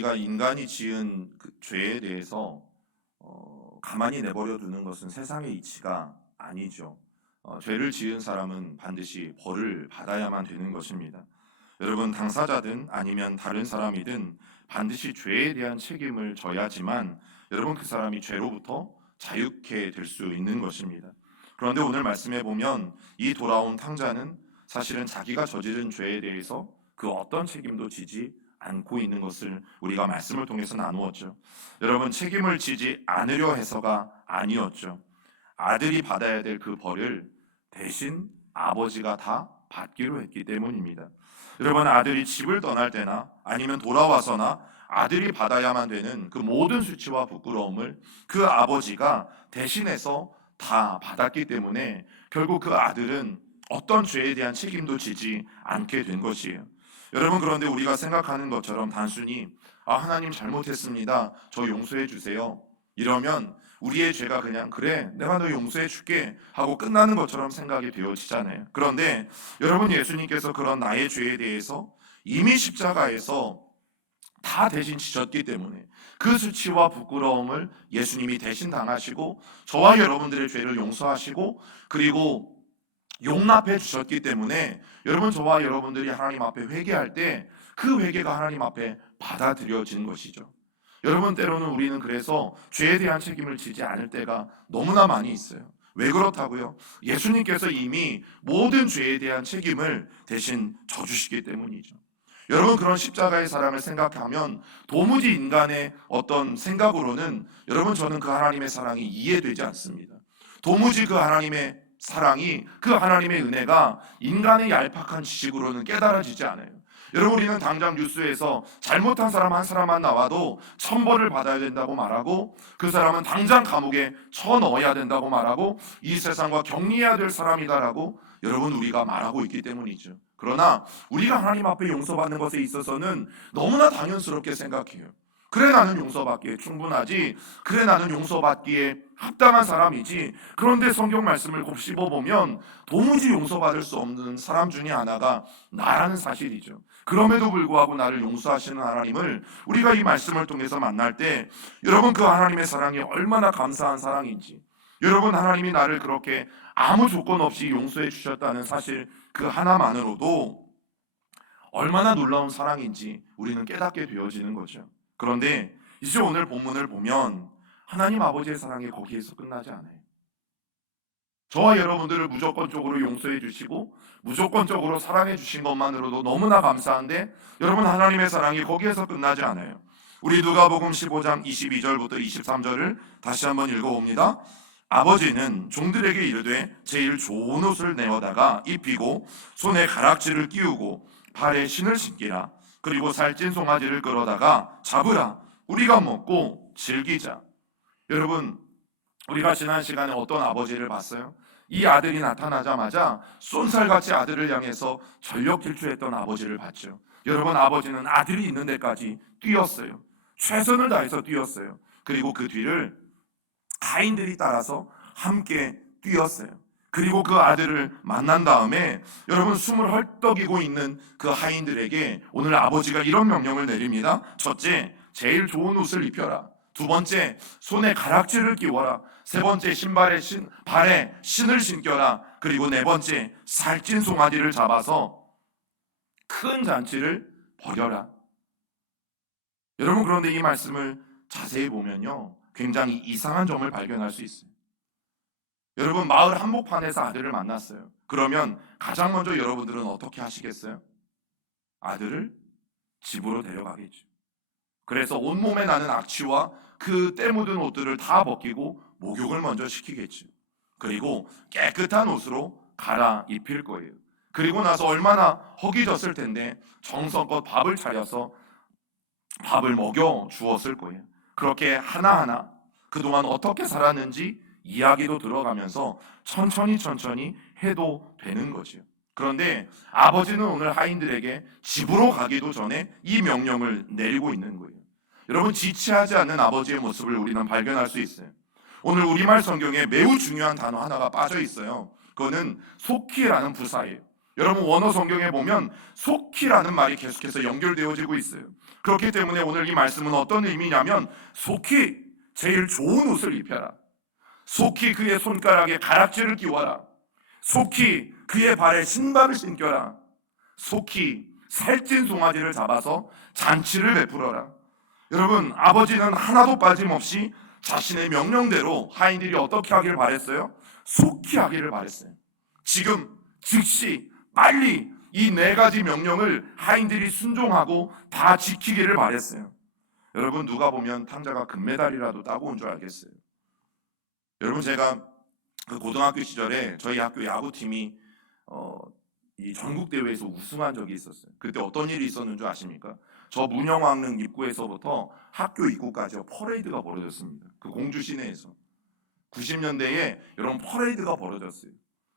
우리가 인간이 지은 그 죄에 대해서 가만히 내버려 두는 것은 세상의 이치가 아니죠. 죄를 지은 사람은 반드시 벌을 받아야만 되는 것입니다. 여러분, 당사자든 아니면 다른 사람이든 반드시 죄에 대한 책임을 져야지만 여러분 그 사람이 죄로부터 자유케 될 수 있는 것입니다. 그런데 오늘 말씀해 보면 이 돌아온 탕자는 사실은 자기가 저지른 죄에 대해서 그 어떤 책임도 지지 않고 있는 것을 우리가 말씀을 통해서 나누었죠. 여러분, 책임을 지지 않으려 해서가 아니었죠. 아들이 받아야 될 그 벌을 대신 아버지가 다 받기로 했기 때문입니다. 여러분, 아들이 집을 떠날 때나 아니면 돌아와서나 아들이 받아야만 되는 그 모든 수치와 부끄러움을 그 아버지가 대신해서 다 받았기 때문에 결국 그 아들은 어떤 죄에 대한 책임도 지지 않게 된 것이에요. 여러분, 그런데 우리가 생각하는 것처럼 단순히 하나님 잘못했습니다, 저 용서해 주세요, 이러면 우리의 죄가 그냥 그래 내가 너 용서해 줄게 하고 끝나는 것처럼 생각이 되어지잖아요. 그런데 여러분, 예수님께서 그런 나의 죄에 대해서 이미 십자가에서 다 대신 지셨기 때문에 그 수치와 부끄러움을 예수님이 대신 당하시고 저와 여러분들의 죄를 용서하시고 그리고 용납해 주셨기 때문에 여러분, 저와 여러분들이 하나님 앞에 회개할 때 그 회개가 하나님 앞에 받아들여지는 것이죠. 여러분, 때로는 우리는 그래서 죄에 대한 책임을 지지 않을 때가 너무나 많이 있어요. 왜 그렇다고요? 예수님께서 이미 모든 죄에 대한 책임을 대신 져주시기 때문이죠. 여러분, 그런 십자가의 사랑을 생각하면 도무지 인간의 어떤 생각으로는 여러분, 저는 그 하나님의 사랑이 이해되지 않습니다. 도무지 그 하나님의 사랑이, 그 하나님의 은혜가 인간의 얄팍한 지식으로는 깨달아지지 않아요. 여러분, 우리는 당장 뉴스에서 잘못한 사람 한 사람만 나와도 천벌을 받아야 된다고 말하고 그 사람은 당장 감옥에 쳐넣어야 된다고 말하고 이 세상과 격리해야 될 사람이다라고 여러분, 우리가 말하고 있기 때문이죠. 그러나 우리가 하나님 앞에 용서받는 것에 있어서는 너무나 당연스럽게 생각해요. 그래, 나는 용서받기에 충분하지, 그래, 나는 용서받기에 합당한 사람이지. 그런데 성경 말씀을 곱씹어보면 도무지 용서받을 수 없는 사람 중에 하나가 나라는 사실이죠. 그럼에도 불구하고 나를 용서하시는 하나님을 우리가 이 말씀을 통해서 만날 때 여러분, 그 하나님의 사랑이 얼마나 감사한 사랑인지, 여러분, 하나님이 나를 그렇게 아무 조건 없이 용서해 주셨다는 사실 그 하나만으로도 얼마나 놀라운 사랑인지 우리는 깨닫게 되어지는 거죠. 그런데 이제 오늘 본문을 보면 하나님 아버지의 사랑이 거기에서 끝나지 않아요. 저와 여러분들을 무조건적으로 용서해 주시고 무조건적으로 사랑해 주신 것만으로도 너무나 감사한데 여러분, 하나님의 사랑이 거기에서 끝나지 않아요. 우리 누가복음 15장 22절부터 23절을 다시 한번 읽어봅니다. 아버지는 종들에게 이르되 제일 좋은 옷을 내어다가 입히고 손에 가락지를 끼우고 발에 신을 신기라. 그리고 살찐 송아지를 끌어다가 잡으라. 우리가 먹고 즐기자. 여러분, 우리가 지난 시간에 어떤 아버지를 봤어요? 이 아들이 나타나자마자 쏜살같이 아들을 향해서 전력 질주했던 아버지를 봤죠. 여러분, 아버지는 아들이 있는 데까지 뛰었어요. 최선을 다해서 뛰었어요. 그리고 그 뒤를 하인들이 따라서 함께 뛰었어요. 그리고 그 아들을 만난 다음에 여러분, 숨을 헐떡이고 있는 그 하인들에게 오늘 아버지가 이런 명령을 내립니다. 첫째, 제일 좋은 옷을 입혀라. 두 번째, 손에 가락지를 끼워라. 세 번째, 발에 신을 신겨라. 그리고 네 번째, 살찐 송아지를 잡아서 큰 잔치를 벌여라. 여러분, 그런데 이 말씀을 자세히 보면요, 굉장히 이상한 점을 발견할 수 있어요. 여러분, 마을 한복판에서 아들을 만났어요. 그러면 가장 먼저 여러분들은 어떻게 하시겠어요? 아들을 집으로 데려가겠죠. 그래서 온몸에 나는 악취와 그 때 묻은 옷들을 다 벗기고 목욕을 먼저 시키겠죠. 그리고 깨끗한 옷으로 갈아입힐 거예요. 그리고 나서 얼마나 허기졌을 텐데 정성껏 밥을 차려서 밥을 먹여 주었을 거예요. 그렇게 하나하나 그동안 어떻게 살았는지 이야기도 들어가면서 천천히 해도 되는 거죠. 그런데 아버지는 오늘 하인들에게 집으로 가기도 전에 이 명령을 내리고 있는 거예요. 여러분, 지체하지 않는 아버지의 모습을 우리는 발견할 수 있어요. 오늘 우리말 성경에 매우 중요한 단어 하나가 빠져 있어요. 그거는 속히라는 부사예요. 여러분 원어 성경에 보면 속히라는 말이 계속해서 연결되어지고 있어요. 그렇기 때문에 오늘 이 말씀은 어떤 의미냐면 속히 제일 좋은 옷을 입혀라. 속히 그의 손가락에 가락지를 끼워라. 속히 그의 발에 신발을 신겨라. 속히 살찐 송아지를 잡아서 잔치를 베풀어라. 여러분 아버지는 하나도 빠짐없이 자신의 명령대로 하인들이 어떻게 하기를 바랬어요? 속히 하기를 바랬어요. 지금 즉시 빨리 이 네 가지 명령을 하인들이 순종하고 다 지키기를 바랬어요. 여러분 누가 보면 탕자가 금메달이라도 따고 온 줄 알겠어요. 여러분 제가 그 고등학교 시절에 저희 학교 야구팀이 이 전국 대회에서 우승한 적이 있었어요. 그때 어떤 일이 있었는 줄 아십니까? 저 문영왕릉 입구에서부터 학교 입구까지 퍼레이드가 벌어졌습니다. 그 공주 시내에서 90년대에 이런 퍼레이드가 벌어졌어요.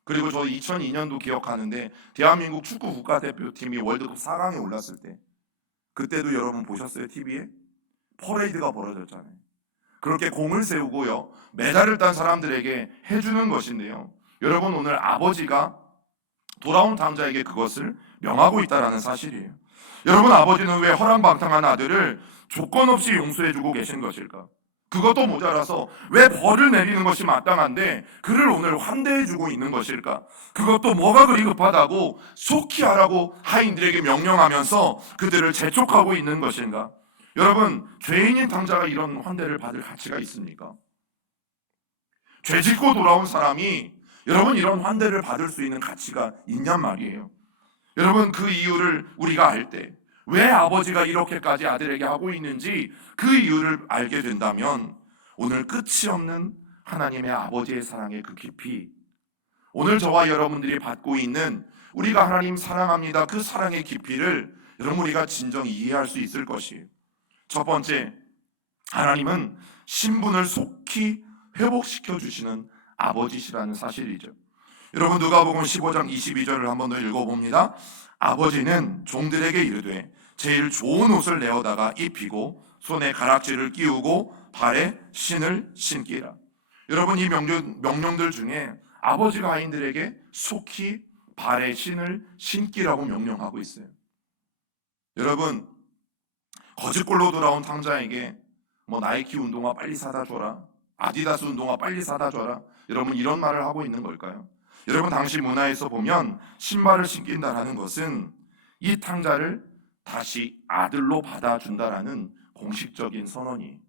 그리고 저 2002년도 기억하는데 대한민국 축구 국가대표팀이 월드컵 4강에 올랐을 때 그때도 여러분 보셨어요? TV에? 퍼레이드가 벌어졌잖아요. 그렇게 공을 세우고요 메달을 딴 사람들에게 해주는 것인데요, 여러분 오늘 아버지가 돌아온 탕자에게 그것을 명하고 있다는 사실이에요. 여러분 아버지는 왜 허랑방탕한 아들을 조건 없이 용서해주고 계신 것일까? 그것도 모자라서 왜 벌을 내리는 것이 마땅한데 그를 오늘 환대해주고 있는 것일까? 그것도 뭐가 그리 급하다고 속히 하라고 하인들에게 명령하면서 그들을 재촉하고 있는 것인가? 여러분 죄인인 탕자가 이런 환대를 받을 가치가 있습니까? 죄 짓고 돌아온 사람이 여러분 이런 환대를 받을 수 있는 가치가 있냔 말이에요. 여러분 그 이유를 우리가 알 때 왜 아버지가 이렇게까지 아들에게 하고 있는지 그 이유를 알게 된다면 오늘 끝이 없는 하나님의 아버지의 사랑의 그 깊이, 오늘 저와 여러분들이 받고 있는 우리가 하나님 사랑합니다 그 사랑의 깊이를 여러분 우리가 진정히 이해할 수 있을 것이에요. 첫 번째, 하나님은 신분을 속히 회복시켜 주시는 아버지시라는 사실이죠. 여러분 누가복음 15장 22절을 한번 더 읽어봅니다. 아버지는 종들에게 이르되 제일 좋은 옷을 내어다가 입히고 손에 가락지를 끼우고 발에 신을 신기라. 여러분 이 명령들 중에 아버지가 하인들에게 속히 발에 신을 신기라고 명령하고 있어요. 여러분 거짓골로 돌아온 탕자에게 뭐 나이키 운동화 빨리 사다 줘라, 아디다스 운동화 빨리 사다 줘라, 여러분 이런 말을 하고 있는 걸까요? 여러분 당시 문화에서 보면 신발을 신긴다라는 것은 이 탕자를 다시 아들로 받아준다라는 공식적인 선언이,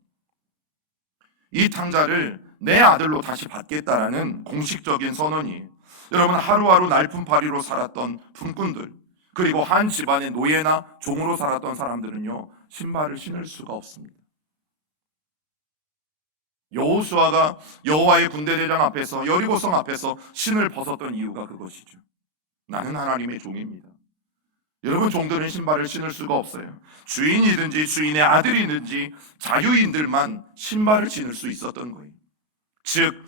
이 탕자를 내 아들로 다시 받겠다라는 공식적인 선언이, 여러분 하루하루 날품팔이로 살았던 품꾼들 그리고 한 집안의 노예나 종으로 살았던 사람들은요 신발을 신을 수가 없습니다. 여호수아가 여호와의 군대대장 앞에서 여리고성 앞에서 신을 벗었던 이유가 그것이죠. 나는 하나님의 종입니다. 여러분 종들은 신발을 신을 수가 없어요. 주인이든지 주인의 아들이든지 자유인들만 신발을 신을 수 있었던 거예요. 즉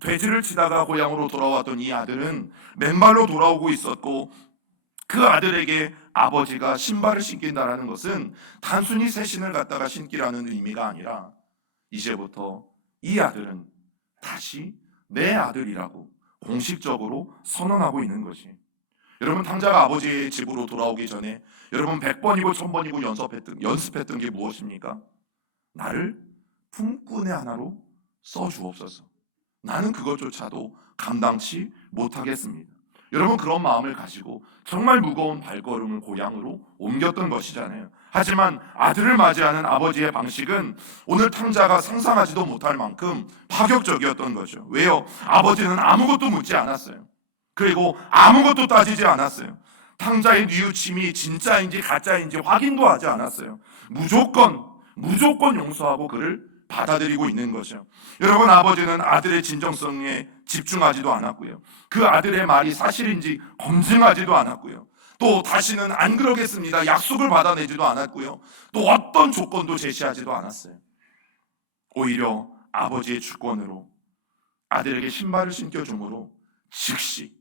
돼지를 치다가 고향으로 돌아왔던 이 아들은 맨발로 돌아오고 있었고 그 아들에게 아버지가 신발을 신긴다라는 것은 단순히 새 신을 갖다가 신기라는 의미가 아니라 이제부터 이 아들은 다시 내 아들이라고 공식적으로 선언하고 있는 것이, 여러분 탕자가 아버지의 집으로 돌아오기 전에 여러분 100번이고 1000번이고 연습했던 게 무엇입니까? 나를 품꾼의 하나로 써주옵소서. 나는 그것조차도 감당치 못하겠습니다. 여러분 그런 마음을 가지고 정말 무거운 발걸음을 고향으로 옮겼던 것이잖아요. 하지만 아들을 맞이하는 아버지의 방식은 오늘 탕자가 상상하지도 못할 만큼 파격적이었던 거죠. 왜요? 아버지는 아무것도 묻지 않았어요. 그리고 아무것도 따지지 않았어요. 탕자의 뉘우침이 진짜인지 가짜인지 확인도 하지 않았어요. 무조건 용서하고 그를 받아들이고 있는 거죠. 여러분 아버지는 아들의 진정성에 집중하지도 않았고요. 그 아들의 말이 사실인지 검증하지도 않았고요. 또 다시는 안 그러겠습니다 약속을 받아내지도 않았고요. 또 어떤 조건도 제시하지도 않았어요. 오히려 아버지의 주권으로 아들에게 신발을 신겨줌으로 즉시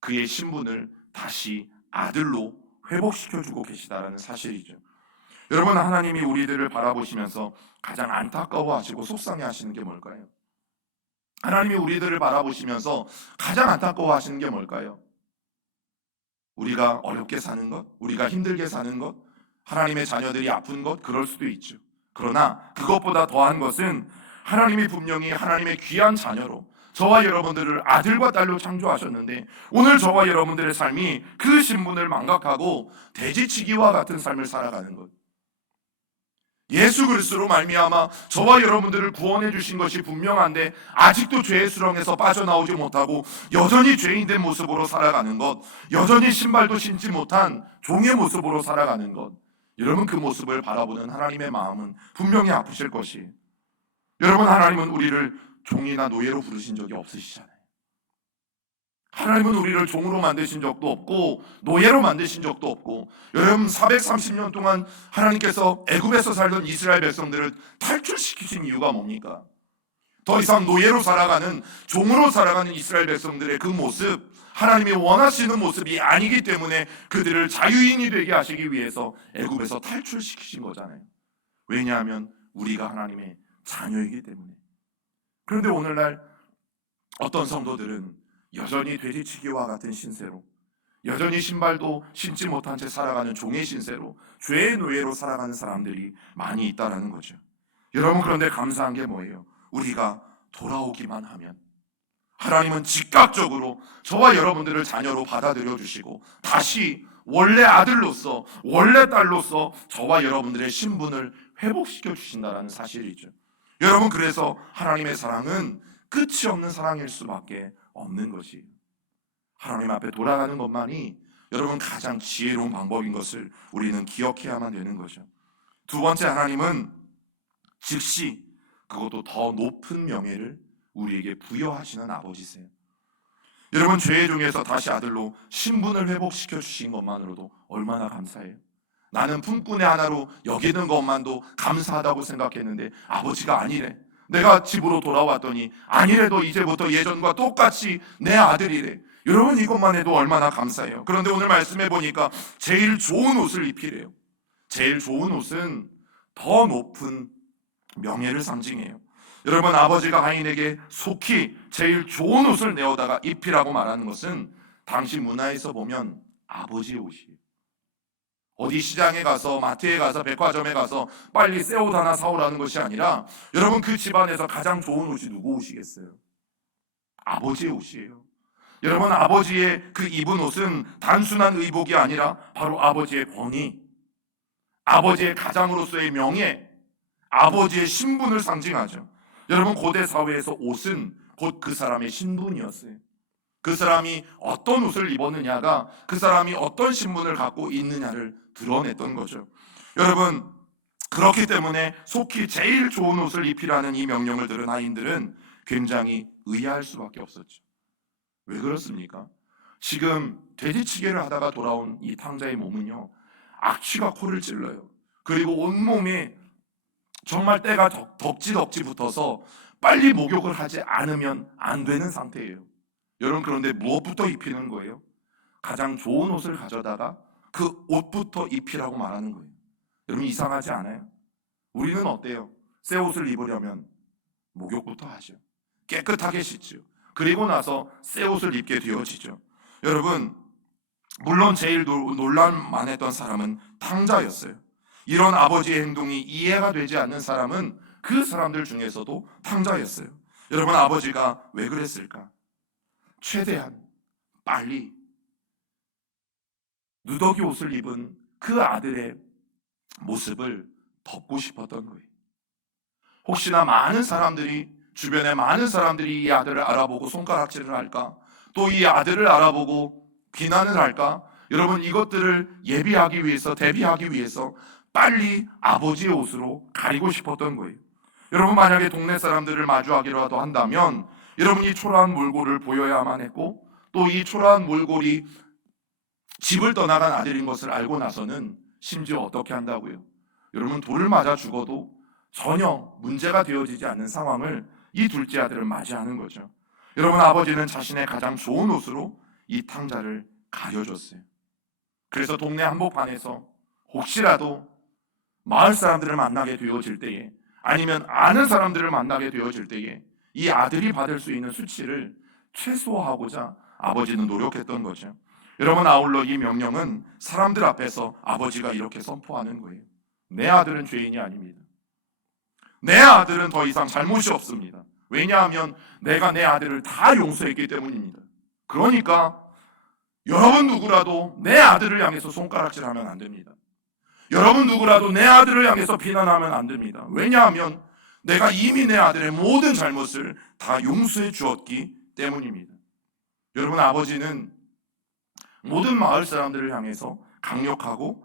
그의 신분을 다시 아들로 회복시켜주고 계시다라는 사실이죠. 여러분 하나님이 우리들을 바라보시면서 가장 안타까워하시고 속상해하시는 게 뭘까요? 하나님이 우리들을 바라보시면서 가장 안타까워하시는 게 뭘까요? 우리가 어렵게 사는 것, 우리가 힘들게 사는 것, 하나님의 자녀들이 아픈 것, 그럴 수도 있죠. 그러나 그것보다 더한 것은 하나님이 분명히 하나님의 귀한 자녀로 저와 여러분들을 아들과 딸로 창조하셨는데, 오늘 저와 여러분들의 삶이 그 신분을 망각하고 돼지치기와 같은 삶을 살아가는 것. 예수 그리스도로 말미암아 저와 여러분들을 구원해 주신 것이 분명한데 아직도 죄의 수렁에서 빠져나오지 못하고 여전히 죄인된 모습으로 살아가는 것, 여전히 신발도 신지 못한 종의 모습으로 살아가는 것, 여러분 그 모습을 바라보는 하나님의 마음은 분명히 아프실 것이에요. 여러분, 하나님은 우리를 종이나 노예로 부르신 적이 없으시잖아요. 하나님은 우리를 종으로 만드신 적도 없고 노예로 만드신 적도 없고, 여러분 430년 동안 하나님께서 애굽에서 살던 이스라엘 백성들을 탈출시키신 이유가 뭡니까? 더 이상 노예로 살아가는, 종으로 살아가는 이스라엘 백성들의 그 모습, 하나님이 원하시는 모습이 아니기 때문에 그들을 자유인이 되게 하시기 위해서 애굽에서 탈출시키신 거잖아요. 왜냐하면 우리가 하나님의 자녀이기 때문에. 그런데 오늘날 어떤 성도들은 여전히 돼지치기와 같은 신세로, 여전히 신발도 신지 못한 채 살아가는 종의 신세로, 죄의 노예로 살아가는 사람들이 많이 있다는 거죠. 여러분, 그런데 감사한 게 뭐예요? 우리가 돌아오기만 하면 하나님은 즉각적으로 저와 여러분들을 자녀로 받아들여 주시고 다시 원래 아들로서, 원래 딸로서 저와 여러분들의 신분을 회복시켜 주신다는 사실이죠. 여러분, 그래서 하나님의 사랑은 끝이 없는 사랑일 수밖에 없는 것이에요. 하나님 앞에 돌아가는 것만이 여러분 가장 지혜로운 방법인 것을 우리는 기억해야만 되는 거죠. 두 번째, 하나님은 즉시, 그것도 더 높은 명예를 우리에게 부여하시는 아버지세요. 여러분, 죄의 중에서 다시 아들로 신분을 회복시켜 주신 것만으로도 얼마나 감사해요. 나는 품꾼의 하나로 여기는 것만도 감사하다고 생각했는데 아버지가 아니래. 내가 집으로 돌아왔더니 아니래, 도 이제부터 예전과 똑같이 내 아들이래. 여러분, 이것만 해도 얼마나 감사해요. 그런데 오늘 말씀해 보니까 제일 좋은 옷을 입히래요. 제일 좋은 옷은 더 높은 명예를 상징해요. 여러분, 아버지가 가인에게 속히 제일 좋은 옷을 내어다가 입히라고 말하는 것은 당시 문화에서 보면 아버지의 옷이에요. 어디 시장에 가서, 마트에 가서, 백화점에 가서 빨리 새 옷 하나 사오라는 것이 아니라, 여러분 그 집안에서 가장 좋은 옷이 누구 옷이겠어요? 아버지의 옷이에요. 여러분, 아버지의 그 입은 옷은 단순한 의복이 아니라 바로 아버지의 권위, 아버지의 가장으로서의 명예, 아버지의 신분을 상징하죠. 여러분, 고대 사회에서 옷은 곧 그 사람의 신분이었어요. 그 사람이 어떤 옷을 입었느냐가 그 사람이 어떤 신분을 갖고 있느냐를 드러냈던 거죠. 여러분, 그렇기 때문에 속히 제일 좋은 옷을 입히라는 이 명령을 들은 하인들은 굉장히 의아할 수밖에 없었죠. 왜 그렇습니까? 지금 돼지치기를 하다가 돌아온 이 탕자의 몸은요, 악취가 코를 찔러요. 그리고 온몸에 정말 때가 덕지 붙어서 빨리 목욕을 하지 않으면 안 되는 상태예요. 여러분, 그런데 무엇부터 입히는 거예요? 가장 좋은 옷을 가져다가 그 옷부터 입히라고 말하는 거예요. 여러분, 이상하지 않아요? 우리는 어때요? 새 옷을 입으려면 목욕부터 하죠. 깨끗하게 씻죠. 그리고 나서 새 옷을 입게 되어지죠. 여러분, 물론 제일 놀랄만했던 사람은 탕자였어요. 이런 아버지의 행동이 이해가 되지 않는 사람은 그 사람들 중에서도 탕자였어요. 여러분, 아버지가 왜 그랬을까? 최대한 빨리 누더기 옷을 입은 그 아들의 모습을 덮고 싶었던 거예요. 혹시나 주변에 많은 사람들이 이 아들을 알아보고 손가락질을 할까? 또 이 아들을 알아보고 비난을 할까? 여러분, 이것들을 대비하기 위해서 빨리 아버지의 옷으로 가리고 싶었던 거예요. 여러분, 만약에 동네 사람들을 마주하기라도 한다면 여러분, 이 초라한 몰골을 보여야만 했고, 또 이 초라한 몰골이 집을 떠나간 아들인 것을 알고 나서는 심지어 어떻게 한다고요? 여러분, 돌을 맞아 죽어도 전혀 문제가 되어지지 않는 상황을 이 둘째 아들을 맞이하는 거죠. 여러분, 아버지는 자신의 가장 좋은 옷으로 이 탕자를 가려줬어요. 그래서 동네 한복판에서 혹시라도 마을 사람들을 만나게 되어질 때에, 아니면 아는 사람들을 만나게 되어질 때에 이 아들이 받을 수 있는 수치를 최소화하고자 아버지는 노력했던 거죠. 여러분, 아울러 이 명령은 사람들 앞에서 아버지가 이렇게 선포하는 거예요. 내 아들은 죄인이 아닙니다. 내 아들은 더 이상 잘못이 없습니다. 왜냐하면 내가 내 아들을 다 용서했기 때문입니다. 그러니까 여러분 누구라도 내 아들을 향해서 손가락질하면 안 됩니다. 여러분 누구라도 내 아들을 향해서 비난하면 안 됩니다. 왜냐하면 내가 이미 내 아들의 모든 잘못을 다 용서해 주었기 때문입니다. 여러분, 아버지는 모든 마을 사람들을 향해서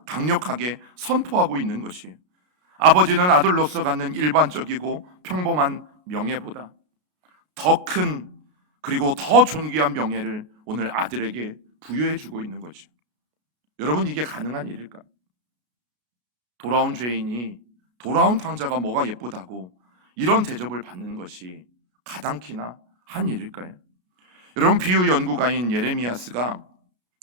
강력하게 선포하고 있는 것이에요. 아버지는 아들로서 갖는 일반적이고 평범한 명예보다 더 큰 그리고 더 존귀한 명예를 오늘 아들에게 부여해 주고 있는 것이죠. 여러분, 이게 가능한 일일까? 돌아온 죄인이 돌아온 탕자가 뭐가 예쁘다고 이런 대접을 받는 것이 가당키나 한 일일까요? 여러분, 비유 연구가인 예레미야스가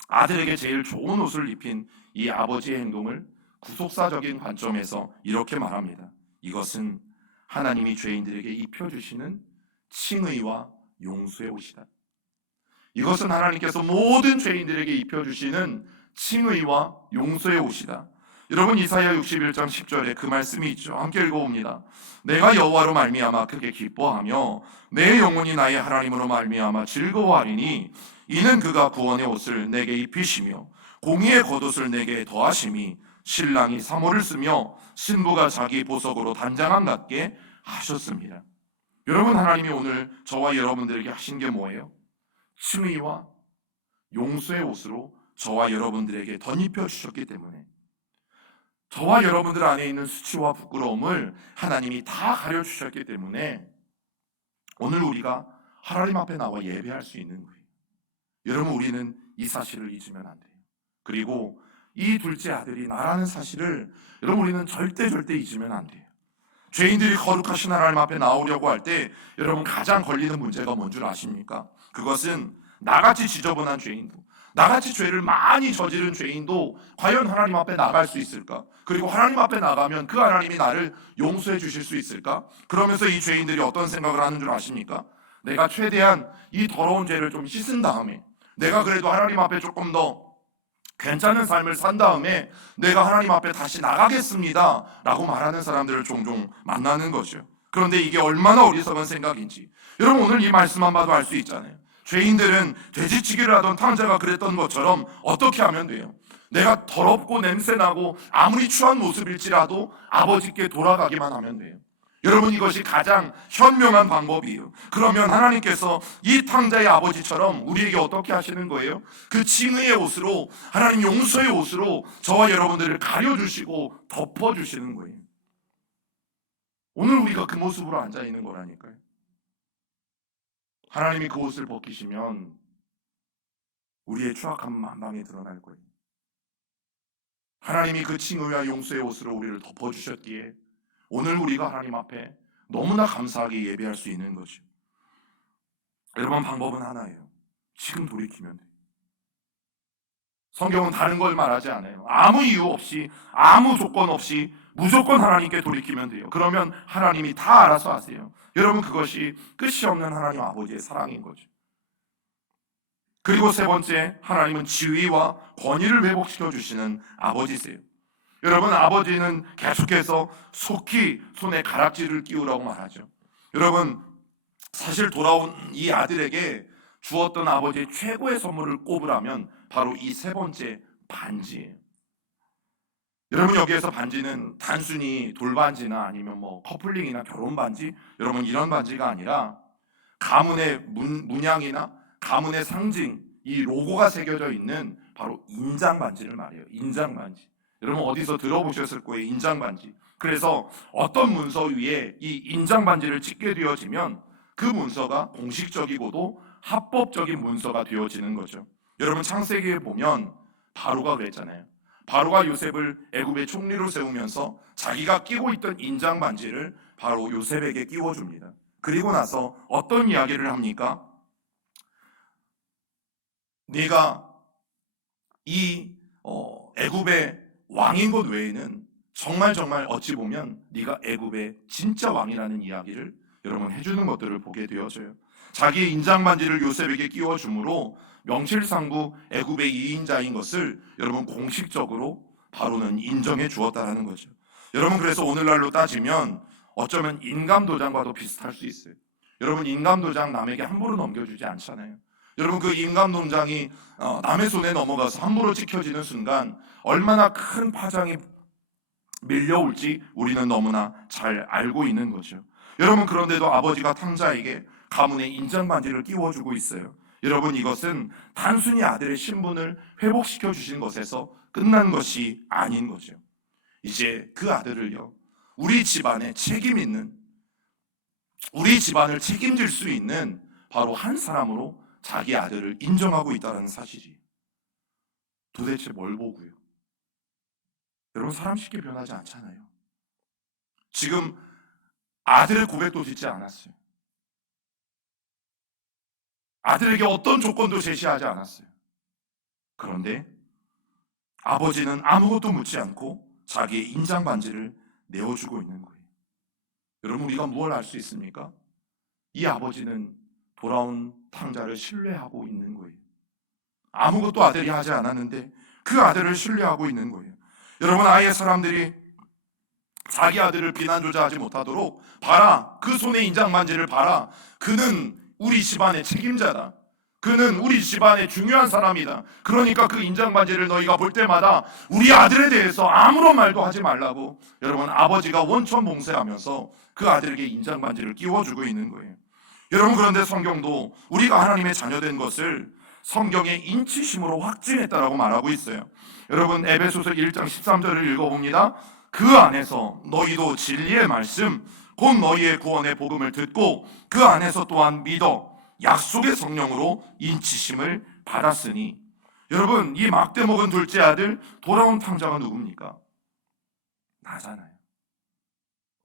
아들에게 제일 좋은 옷을 입힌 이 아버지의 행동을 구속사적인 관점에서 이렇게 말합니다. 이것은 하나님이 죄인들에게 입혀주시는 칭의와 용서의 옷이다. 이것은 하나님께서 모든 죄인들에게 입혀주시는 칭의와 용서의 옷이다. 여러분, 이사야 61장 10절에 그 말씀이 있죠. 함께 읽어봅니다. 내가 여호와로 말미암아 크게 기뻐하며 내 영혼이 나의 하나님으로 말미암아 즐거워하리니 이는 그가 구원의 옷을 내게 입히시며 공의의 겉옷을 내게 더하심이 신랑이 사모를 쓰며 신부가 자기 보석으로 단장함 같게 하셨습니다. 여러분, 하나님이 오늘 저와 여러분들에게 하신 게 뭐예요? 칭의와 용서의 옷으로 저와 여러분들에게 덧입혀 주셨기 때문에 저와 여러분들 안에 있는 수치와 부끄러움을 하나님이 다 가려주셨기 때문에 오늘 우리가 하나님 앞에 나와 예배할 수 있는 거예요. 여러분, 우리는 이 사실을 잊으면 안 돼요. 그리고 이 둘째 아들이 나라는 사실을 여러분, 우리는 절대 잊으면 안 돼요. 죄인들이 거룩하신 하나님 앞에 나오려고 할 때 여러분, 가장 걸리는 문제가 뭔 줄 아십니까? 그것은 나같이 지저분한 죄인도, 나같이 죄를 많이 저지른 죄인도 과연 하나님 앞에 나갈 수 있을까? 그리고 하나님 앞에 나가면 그 하나님이 나를 용서해 주실 수 있을까? 그러면서 이 죄인들이 어떤 생각을 하는 줄 아십니까? 내가 최대한 이 더러운 죄를 좀 씻은 다음에 내가 그래도 하나님 앞에 조금 더 괜찮은 삶을 산 다음에 내가 하나님 앞에 다시 나가겠습니다 라고 말하는 사람들을 종종 만나는 거죠. 그런데 이게 얼마나 어리석은 생각인지 여러분, 오늘 이 말씀만 봐도 알 수 있잖아요. 죄인들은 돼지치기를 하던 탕자가 그랬던 것처럼 어떻게 하면 돼요? 내가 더럽고 냄새나고 아무리 추한 모습일지라도 아버지께 돌아가기만 하면 돼요. 여러분, 이것이 가장 현명한 방법이에요. 그러면 하나님께서 이 탕자의 아버지처럼 우리에게 어떻게 하시는 거예요? 그 칭의의 옷으로, 하나님 용서의 옷으로 저와 여러분들을 가려주시고 덮어주시는 거예요. 오늘 우리가 그 모습으로 앉아있는 거라니까요. 하나님이 그 옷을 벗기시면 우리의 추악함 만방에 드러날 거예요. 하나님이 그 칭의와 용서의 옷으로 우리를 덮어주셨기에 오늘 우리가 하나님 앞에 너무나 감사하게 예배할 수 있는 거죠. 여러분, 방법은 하나예요. 지금 돌이키면 돼요. 성경은 다른 걸 말하지 않아요. 아무 이유 없이, 아무 조건 없이 무조건 하나님께 돌이키면 돼요. 그러면 하나님이 다 알아서 하세요. 여러분, 그것이 끝이 없는 하나님 아버지의 사랑인 거죠. 그리고 세 번째, 하나님은 지위와 권위를 회복시켜 주시는 아버지세요. 여러분, 아버지는 계속해서 속히 손에 가락지를 끼우라고 말하죠. 여러분, 사실 돌아온 이 아들에게 주었던 아버지의 최고의 선물을 꼽으라면 바로 이 세 번째 반지예요. 여러분, 여기에서 반지는 단순히 돌반지나 아니면 뭐 커플링이나 결혼 반지, 여러분, 이런 반지가 아니라 가문의 문양이나 가문의 상징, 이 로고가 새겨져 있는 바로 인장 반지를 말해요. 인장 반지. 여러분, 어디서 들어보셨을 거예요, 인장 반지. 그래서 어떤 문서 위에 이 인장 반지를 찍게 되어지면 그 문서가 공식적이고도 합법적인 문서가 되어지는 거죠. 여러분, 창세기에 보면 바로가 그랬잖아요. 바로가 요셉을 애굽의 총리로 세우면서 자기가 끼고 있던 인장 반지를 바로 요셉에게 끼워줍니다. 그리고 나서 어떤 이야기를 합니까? 네가 이 애굽의 왕인 것 외에는 정말 어찌 보면 네가 애굽의 진짜 왕이라는 이야기를 여러분 해주는 것들을 보게 되어져요. 자기의 인장반지를 요셉에게 끼워줌으로 명실상부 애굽의 2인자인 것을 여러분 공식적으로 바로는 인정해 주었다라는 거죠. 여러분, 그래서 오늘날로 따지면 어쩌면 인감도장과도 비슷할 수 있어요. 여러분, 인감도장 남에게 함부로 넘겨주지 않잖아요. 여러분, 그 인감도장이 남의 손에 넘어가서 함부로 찍혀지는 순간 얼마나 큰 파장이 밀려올지 우리는 너무나 잘 알고 있는 거죠. 여러분, 그런데도 아버지가 탕자에게 가문의 인장반지를 끼워주고 있어요. 여러분, 이것은 단순히 아들의 신분을 회복시켜 주신 것에서 끝난 것이 아닌 거죠. 이제 그 아들을요, 우리 집안에 책임 있는, 우리 집안을 책임질 수 있는 바로 한 사람으로 자기 아들을 인정하고 있다는 사실이 도대체 뭘 보고요? 여러분, 사람 쉽게 변하지 않잖아요. 지금 아들의 고백도 듣지 않았어요. 아들에게 어떤 조건도 제시하지 않았어요. 그런데 아버지는 아무것도 묻지 않고 자기의 인장 반지를 내어주고 있는 거예요. 여러분, 우리가 무엇을 알 수 있습니까? 이 아버지는 돌아온 탕자를 신뢰하고 있는 거예요. 아무것도 아들이 하지 않았는데 그 아들을 신뢰하고 있는 거예요. 여러분, 아예 사람들이 자기 아들을 비난조차 하지 못하도록 봐라, 그 손의 인장 반지를 봐라, 그는 우리 집안의 책임자다, 그는 우리 집안의 중요한 사람이다. 그러니까 그 인장 반지를 너희가 볼 때마다 우리 아들에 대해서 아무런 말도 하지 말라고 여러분, 아버지가 원천봉쇄하면서 그 아들에게 인장 반지를 끼워주고 있는 거예요. 여러분, 그런데 성경도 우리가 하나님의 자녀된 것을 성경의 인치심으로 확증했다라고 말하고 있어요. 여러분, 에베소서 1장 13절을 읽어봅니다. 그 안에서 너희도 진리의 말씀 곧 너희의 구원의 복음을 듣고 그 안에서 또한 믿어 약속의 성령으로 인치심을 받았으니. 여러분, 이 막대 먹은 둘째 아들 돌아온 탕자가 누굽니까? 나잖아요.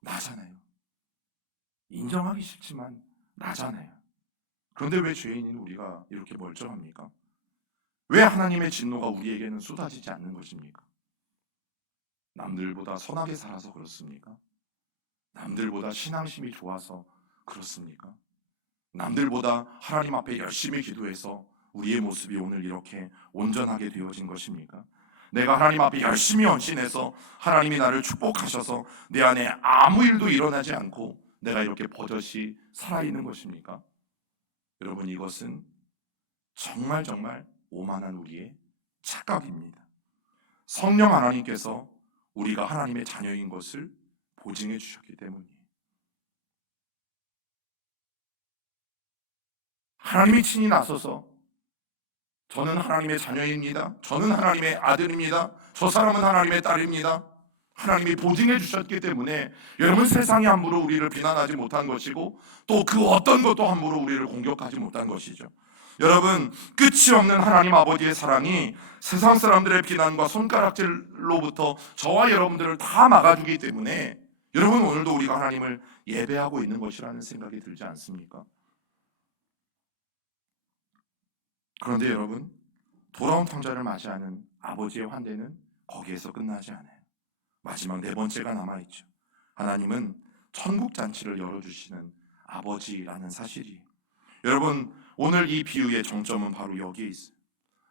나잖아요. 인정하기 싫지만 나잖아요. 그런데 왜 죄인인 우리가 이렇게 멀쩡합니까? 왜 하나님의 진노가 우리에게는 쏟아지지 않는 것입니까? 남들보다 선하게 살아서 그렇습니까? 남들보다 신앙심이 좋아서 그렇습니까? 남들보다 하나님 앞에 열심히 기도해서 우리의 모습이 오늘 이렇게 온전하게 되어진 것입니까? 내가 하나님 앞에 열심히 헌신해서 하나님이 나를 축복하셔서 내 안에 아무 일도 일어나지 않고 내가 이렇게 버젓이 살아있는 것입니까? 여러분, 이것은 정말 오만한 우리의 착각입니다. 성령 하나님께서 우리가 하나님의 자녀인 것을 보증해 주셨기 때문이에요. 하나님이 친히 나서서 저는 하나님의 자녀입니다, 저는 하나님의 아들입니다, 저 사람은 하나님의 딸입니다, 하나님이 보증해 주셨기 때문에 여러분, 세상이 함부로 우리를 비난하지 못한 것이고 또 그 어떤 것도 함부로 우리를 공격하지 못한 것이죠. 여러분, 끝이 없는 하나님 아버지의 사랑이 세상 사람들의 비난과 손가락질로부터 저와 여러분들을 다 막아주기 때문에 여러분, 오늘도 우리가 하나님을 예배하고 있는 것이라는 생각이 들지 않습니까? 그런데 여러분, 돌아온 탕자를 맞이하는 아버지의 환대는 거기에서 끝나지 않아요. 마지막 네 번째가 남아있죠. 하나님은 천국 잔치를 열어주시는 아버지라는 사실이. 여러분, 오늘 이 비유의 정점은 바로 여기에 있어요.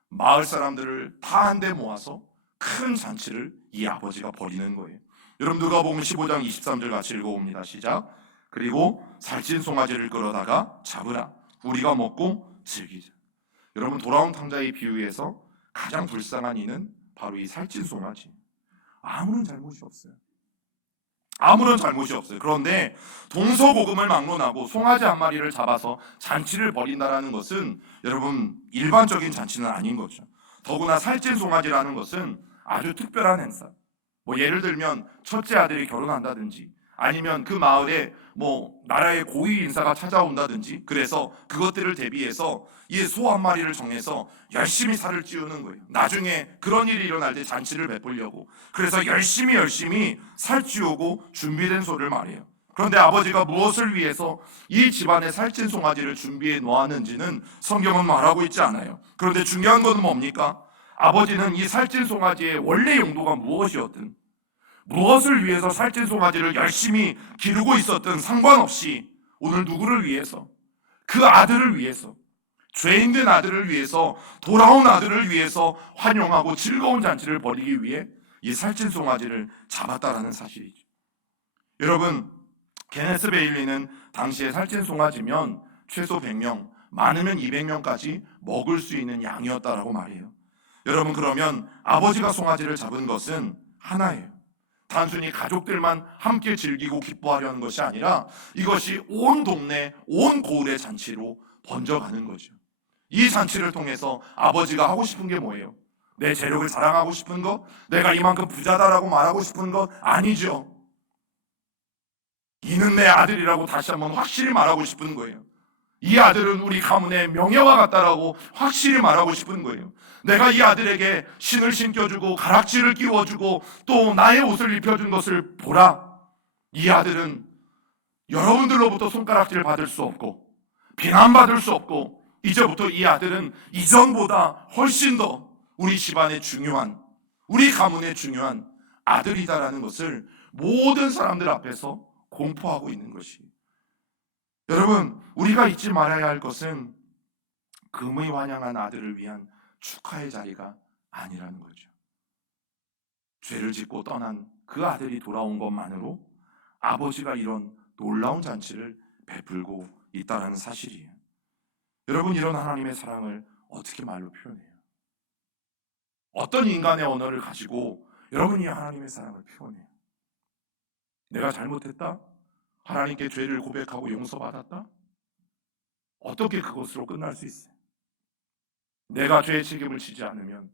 마을 사람들을 다 한데 모아서 큰 잔치를 이 아버지가 벌이는 거예요. 여러분, 누가복음 15장 23절 같이 읽어봅니다. 시작. 그리고 살찐 송아지를 끌어다가 잡으라, 우리가 먹고 즐기자. 여러분, 돌아온 탕자의 비유에서 가장 불쌍한 이는 바로 이 살찐 송아지. 아무런 잘못이 없어요. 아무런 잘못이 없어요. 그런데 동서고금을 막론하고 송아지 한 마리를 잡아서 잔치를 벌인다라는 것은 여러분, 일반적인 잔치는 아닌 거죠. 더구나 살찐 송아지라는 것은 아주 특별한 행사. 예를 들면 첫째 아들이 결혼한다든지 아니면 그 마을에 나라의 고위 인사가 찾아온다든지, 그래서 그것들을 대비해서 이 소 한 마리를 정해서 열심히 살을 찌우는 거예요. 나중에 그런 일이 일어날 때 잔치를 베풀려고. 그래서 열심히 살 찌우고 준비된 소를 말해요. 그런데 아버지가 무엇을 위해서 이 집안의 살찐 송아지를 준비해 놓았는지는 성경은 말하고 있지 않아요. 그런데 중요한 것은 뭡니까? 아버지는 이 살찐 송아지의 원래 용도가 무엇이었든, 무엇을 위해서 살찐 송아지를 열심히 기르고 있었든 상관없이 오늘 누구를 위해서, 그 아들을 위해서, 죄인된 아들을 위해서, 돌아온 아들을 위해서 환영하고 즐거운 잔치를 벌이기 위해 이 살찐 송아지를 잡았다라는 사실이죠. 여러분, 게네스 베일리는 당시에 살찐 송아지면 최소 100명, 많으면 200명까지 먹을 수 있는 양이었다라고 말해요. 여러분, 그러면 아버지가 송아지를 잡은 것은 하나예요. 단순히 가족들만 함께 즐기고 기뻐하려는 것이 아니라 이것이 온 동네, 온 고을의 잔치로 번져가는 거죠. 이 잔치를 통해서 아버지가 하고 싶은 게 뭐예요? 내 재력을 자랑하고 싶은 것? 내가 이만큼 부자다라고 말하고 싶은 것? 아니죠. 이는 내 아들이라고 다시 한번 확실히 말하고 싶은 거예요. 이 아들은 우리 가문의 명예와 같다라고 확실히 말하고 싶은 거예요. 내가 이 아들에게 신을 신겨주고 가락지를 끼워주고 또 나의 옷을 입혀준 것을 보라. 이 아들은 여러분들로부터 손가락질 받을 수 없고 비난받을 수 없고 이제부터 이 아들은 이전보다 훨씬 더 우리 집안의 중요한, 우리 가문의 중요한 아들이다라는 것을 모든 사람들 앞에서 공포하고 있는 것이. 여러분, 우리가 잊지 말아야 할 것은 금의 환영한 아들을 위한 축하의 자리가 아니라는 거죠. 죄를 짓고 떠난 그 아들이 돌아온 것만으로 아버지가 이런 놀라운 잔치를 베풀고 있다는 사실이에요. 여러분, 이런 하나님의 사랑을 어떻게 말로 표현해요? 어떤 인간의 언어를 가지고 여러분이 하나님의 사랑을 표현해요? 내가 잘못했다? 하나님께 죄를 고백하고 용서받았다? 어떻게 그것으로 끝날 수 있어요? 내가 죄의 책임을 지지 않으면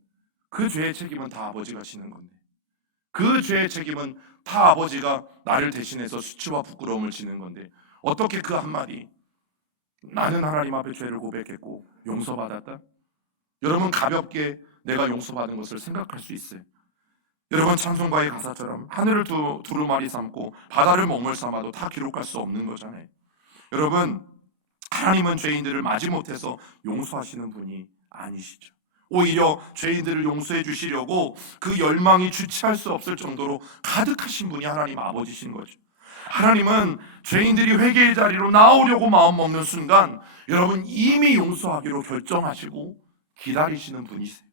그 죄의 책임은 다 아버지가 지는 건데, 그 죄의 책임은 다 아버지가 나를 대신해서 수치와 부끄러움을 지는 건데, 어떻게 그 한마디 나는 하나님 앞에 죄를 고백했고 용서받았다? 여러분, 가볍게 내가 용서받은 것을 생각할 수 있어요. 여러분, 찬송가의 가사처럼 하늘을 두루마리 삼고 바다를 먹물 삼아도 다 기록할 수 없는 거잖아요. 여러분, 하나님은 죄인들을 마지못해서 용서하시는 분이 아니시죠. 오히려 죄인들을 용서해 주시려고 그 열망이 주체할 수 없을 정도로 가득하신 분이 하나님 아버지신 거죠. 하나님은 죄인들이 회개의 자리로 나오려고 마음 먹는 순간 여러분 이미 용서하기로 결정하시고 기다리시는 분이세요.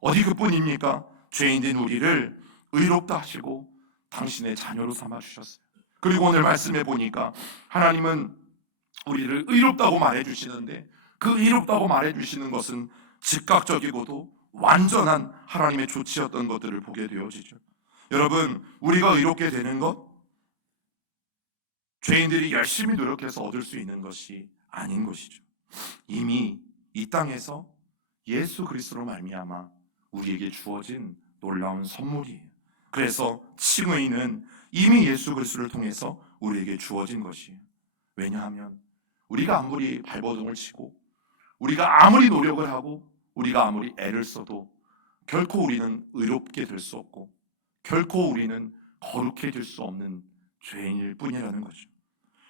어디 그뿐입니까? 죄인된 우리를 의롭다 하시고 당신의 자녀로 삼아주셨어요. 그리고 오늘 말씀해 보니까 하나님은 우리를 의롭다고 말해주시는데 그 의롭다고 말해주시는 것은 즉각적이고도 완전한 하나님의 조치였던 것들을 보게 되어지죠. 여러분, 우리가 의롭게 되는 것, 죄인들이 열심히 노력해서 얻을 수 있는 것이 아닌 것이죠. 이미 이 땅에서 예수 그리스도로 말미암아 우리에게 주어진 놀라운 선물이에요. 그래서 칭의는 이미 예수 그리스도를 통해서 우리에게 주어진 것이에요. 왜냐하면 우리가 아무리 발버둥을 치고 우리가 아무리 노력을 하고 우리가 아무리 애를 써도 결코 우리는 의롭게 될 수 없고 결코 우리는 거룩해질 수 없는 죄인일 뿐이라는 거죠.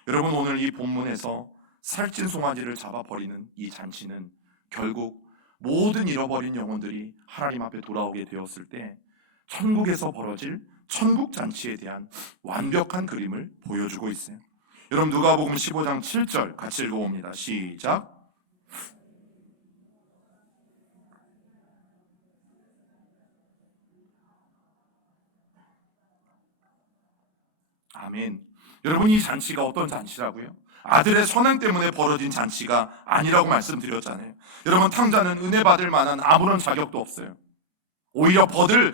여러분, 오늘 이 본문에서 살찐 송아지를 잡아버리는 이 잔치는 결국 모든 잃어버린 영혼들이 하나님 앞에 돌아오게 되었을 때 천국에서 벌어질 천국 잔치에 대한 완벽한 그림을 보여주고 있어요. 여러분, 누가복음 15장 7절 같이 읽어봅니다. 시작. 아멘. 여러분, 이 잔치가 어떤 잔치라고요? 아들의 선행 때문에 벌어진 잔치가 아니라고 말씀드렸잖아요. 여러분, 탕자는 은혜 받을 만한 아무런 자격도 없어요. 오히려 벌을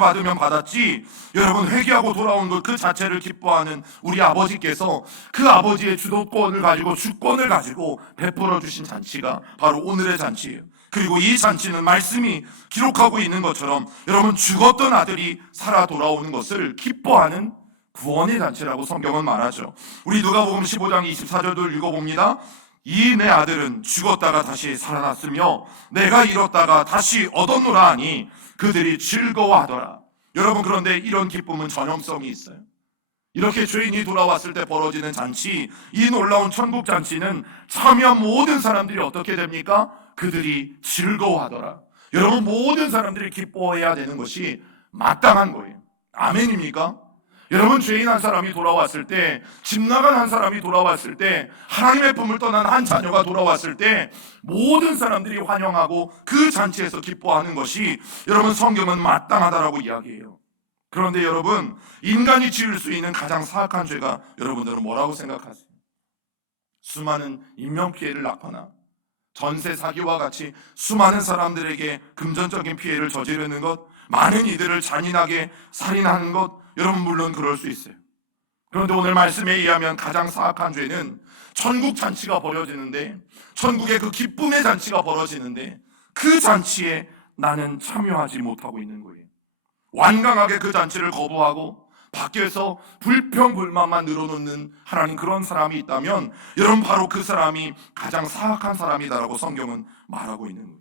받으면 받았지, 여러분, 회개하고 돌아온 것 그 자체를 기뻐하는 우리 아버지께서 그 아버지의 주도권을 가지고 주권을 가지고 베풀어 주신 잔치가 바로 오늘의 잔치예요. 그리고 이 잔치는 말씀이 기록하고 있는 것처럼 여러분, 죽었던 아들이 살아 돌아오는 것을 기뻐하는 구원의 잔치라고 성경은 말하죠. 우리 누가복음 15장 24절도 읽어봅니다. 이 내 아들은 죽었다가 다시 살아났으며 내가 잃었다가 다시 얻었노라 하니 그들이 즐거워하더라. 여러분, 그런데 이런 기쁨은 전염성이 있어요. 이렇게 죄인이 돌아왔을 때 벌어지는 잔치, 이 놀라운 천국 잔치는 참여한 모든 사람들이 어떻게 됩니까? 그들이 즐거워하더라. 여러분, 모든 사람들이 기뻐해야 되는 것이 마땅한 거예요. 아멘입니까? 여러분, 죄인 한 사람이 돌아왔을 때, 집 나간 한 사람이 돌아왔을 때, 하나님의 품을 떠난 한 자녀가 돌아왔을 때 모든 사람들이 환영하고 그 잔치에서 기뻐하는 것이 여러분 성경은 마땅하다라고 이야기해요. 그런데 여러분, 인간이 지을 수 있는 가장 사악한 죄가 여러분들은 뭐라고 생각하세요? 수많은 인명피해를 낳거나 전세 사기와 같이 수많은 사람들에게 금전적인 피해를 저지르는 것, 많은 이들을 잔인하게 살인하는 것, 여러분 물론 그럴 수 있어요. 그런데 오늘 말씀에 의하면 가장 사악한 죄는 천국 잔치가 벌어지는데, 천국의 그 기쁨의 잔치가 벌어지는데 그 잔치에 나는 참여하지 못하고 있는 거예요. 완강하게 그 잔치를 거부하고 밖에서 불평불만만 늘어놓는 하나님, 그런 사람이 있다면 여러분 바로 그 사람이 가장 사악한 사람이다라고 성경은 말하고 있는 거예요.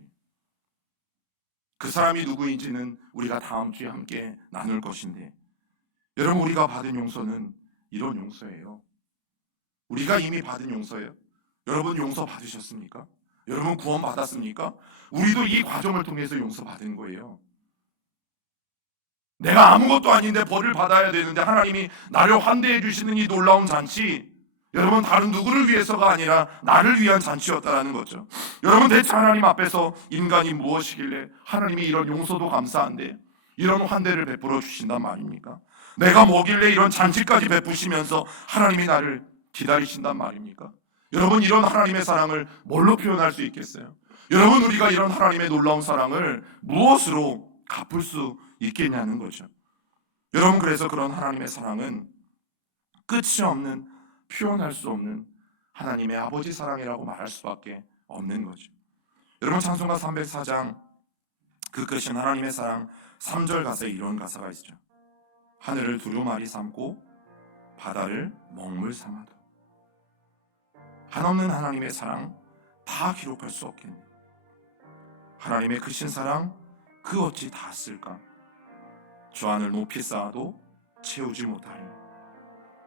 그 사람이 누구인지는 우리가 다음 주에 함께 나눌 것인데, 여러분 우리가 받은 용서는 이런 용서예요. 우리가 이미 받은 용서예요. 여러분 용서 받으셨습니까? 여러분 구원 받았습니까? 우리도 이 과정을 통해서 용서 받은 거예요. 내가 아무것도 아닌데 벌을 받아야 되는데 하나님이 나를 환대해 주시는 이 놀라운 잔치, 여러분 다른 누구를 위해서가 아니라 나를 위한 잔치였다라는 거죠. 여러분 대체 하나님 앞에서 인간이 무엇이길래 하나님이 이런 용서도 감사한데 이런 환대를 베풀어 주신단 말입니까? 내가 뭐길래 이런 잔치까지 베푸시면서 하나님이 나를 기다리신단 말입니까? 여러분 이런 하나님의 사랑을 뭘로 표현할 수 있겠어요? 여러분 우리가 이런 하나님의 놀라운 사랑을 무엇으로 갚을 수 있겠냐는 거죠. 여러분 그래서 그런 하나님의 사랑은 끝이 없는, 표현할 수 없는 하나님의 아버지 사랑이라고 말할 수밖에 없는 거죠. 여러분 찬송가 304장 그 크신 하나님의 사랑 3절 가사에 이런 가사가 있죠. 하늘을 두루마리 삼고 바다를 먹물 삼아도 한없는 하나님의 사랑 다 기록할 수 없겠네. 하나님의 크신 사랑 그 어찌 다 쓸까? 주 하늘 높이 쌓아도 채우지 못하니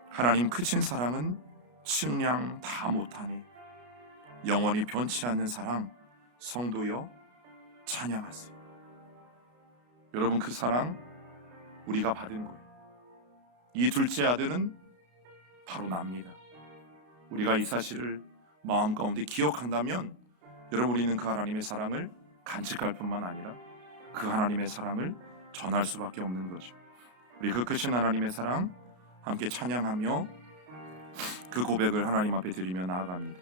하나님 크신 사랑은 측량 다 못하니 영원히 변치 않는 사랑 성도여 찬양하세요. 여러분 그 사랑 우리가 받은 거예요. 이 둘째 아들은 바로 납니다. 우리가 이 사실을 마음 가운데 기억한다면 여러분 우리는 그 하나님의 사랑을 간직할 뿐만 아니라 그 하나님의 사랑을 전할 수밖에 없는 거죠. 우리 그 크신 하나님의 사랑 함께 찬양하며 그 고백을 하나님 앞에 드리며 나아갑니다.